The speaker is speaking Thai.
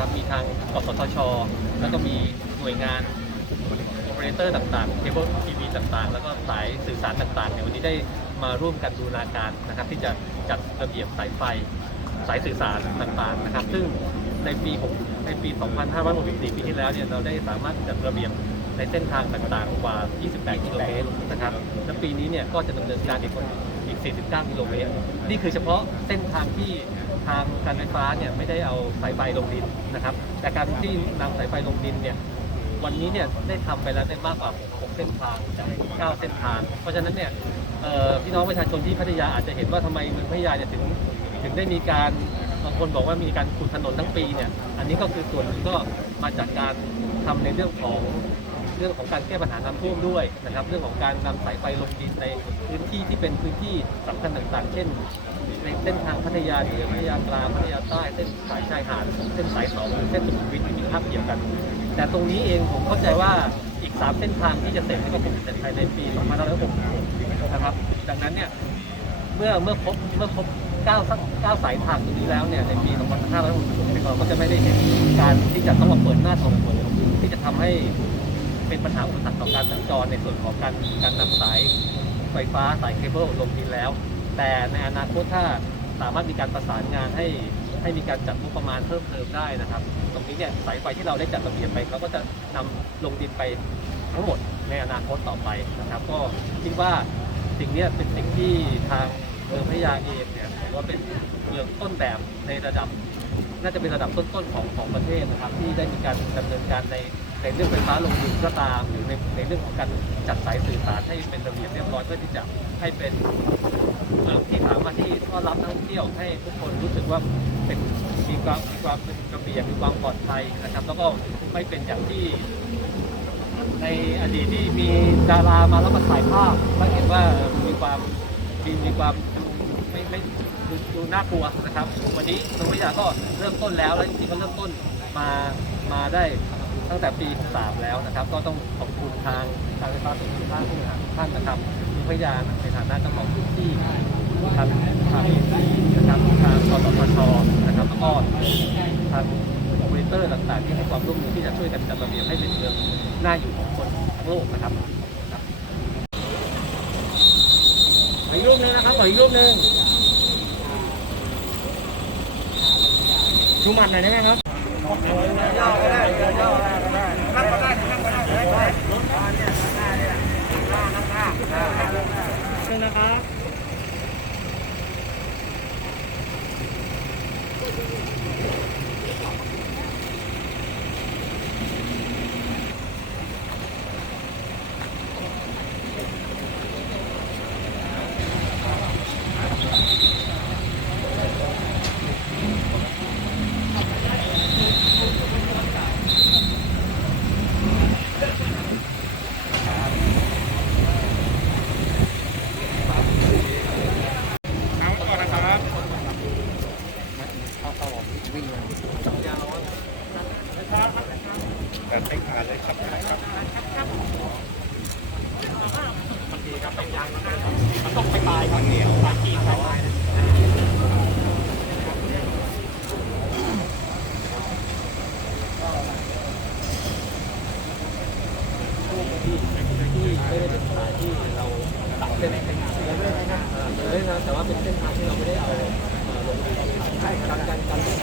นะครับ มีทางกสทช แล้วก็มีหน่วยงานโอเปอเรเตอร์ต่างๆเคเบิลทีวีต่างๆ แล้วก็สายสื่อสารต่างๆเนี่ยวันนี้ได้มาร่วมกันดูนาการนะครับ ที่จะจัดระเบียบสายไฟสายสื่อสารต่างๆนะครับ ซึ่งในปี 6 ในปี 2564 ปีที่แล้วเนี่ยเราได้สามารถจัดระเบียบ ในเส้นทางต่างๆ กว่า 28 กิโลเมตรนะครับ และปีนี้เนี่ยก็จะดำเนินการอีกคนอีก 49 กิโลเมตร นี่คือเฉพาะเส้นทางที่ทางการไฟฟ้าเนี่ยไม่ได้เอาสายไฟลงดินนะครับ แต่การที่นำสายไฟลงดินเนี่ยวันนี้เนี่ยได้ทำไปแล้วได้มากกว่า 6 เส้นทาง 9 เส้นทาง เพราะฉะนั้นเนี่ยพี่น้องประชาชนที่พัทยาอาจจะเห็นว่าทำไมเมืองพัทยาเนี่ยถึงถึงได้มีการบางคนบอกว่ามีการขุดถนนทั้งปีเนี่ย อันนี้ก็คือส่วนนึ่งก็มาจากการทำในเรื่องของ เรื่องของการแก้ปัญหาน้ำท่วมด้วยนะครับ เรื่องของการนำสายไฟลงดินในพื้นที่ที่เป็นพื้นที่สำคัญต่างๆ เช่นในเส้นทางพัทยาเหนือพัทยากลางพัทยาใต้เส้นสายชายหาดเส้นสายสองหรือเส้นสุขุมวิทที่มีภาพเดียวกัน แต่ตรงนี้เองผมเข้าใจว่าอีก 3 เส้นทางที่จะเสร็จก็คงจะเสร็จภายในปี2566นะครับ ดังนั้นเนี่ยเมื่อเมื่อครบเมื่อครบ9สัก9สายทางตรงนี้แล้วเนี่ยในปี 2566เราก็จะไม่ได้เห็นการที่จะต้องมาเปิดหน้าส่งเปิดที่จะทำให้ เป็นปัญหาอุปสรรคต่อการสัญจรในส่วนของการการนำสายไฟฟ้าสายเคเบิลลงดินแล้ว แต่ในอนาคตถ้าสามารถมีการประสานงานให้ให้มีการจัดงบประมาณเพิ่มเติมได้นะครับ ตรงนี้เนี่ยสายไฟที่เราได้จัดระเบียบไปเราก็จะนำลงดินไปทั้งหมดในอนาคตต่อไปนะครับ ก็คิดว่าสิ่งนี้เป็นสิ่งที่ทางเมืองพยาเองเนี่ยถือว่าเป็นเมืองต้นแบบในระดับ น่าจะเป็นระดับต้นๆของของประเทศนะครับ ที่ได้มีการดำเนินการใน ในเรื่องไฟฟ้าลงดินก็ตาม หรือในในเรื่องของการจัดสายสื่อสารให้เป็นระเบียบเรียบร้อยเพื่อที่จะให้เป็นเมืองที่สามารถที่ต้อนรับนักท่องเที่ยวให้ทุกคนรู้สึกว่าเป็นมีความมีความเป็นระเบียบมีความปลอดภัยนะครับ แล้วก็ไม่เป็นอย่างที่ ในอดีตที่มีดารามาแล้วมาถ่ายภาพแล้วเห็นว่ามีความมีมีความไม่ไม่ดูดูน่ากลัวนะครับ วันนี้ตรงวิทยาก็เริ่มต้นแล้ว แล้วจริงๆก็เริ่มต้นมามาได้ ตั้งแต่ปี3แล้วนะครับ ก็ต้องขอบคุณทางทางไฟฟ้าส่วนภูมิภาคทุกท่านนะครับคุณพยานในฐานะเจ้าของพื้นที่ทางทางนะครับทางกสทชนะครับแล้วก็ทางโอเปอเรเตอร์ต่างๆที่ให้ความร่วมมือที่จะช่วยกันจัดระเบียบให้เป็นเมืองน่าอยู่ของคนทั้งโลกนะครับอีกรูปหนึงนะครับขออีกรูปหนึงชูหมัดหน่อยได้ไหมครับ นี่ การใช้งานเลยครับครับครับางทีก็เป็นยางมันต้องไปตายบางเหนียวบางทีเขาแต่ว่าเป็นเส้นทางที่เราไม่ได้เอาลงการการ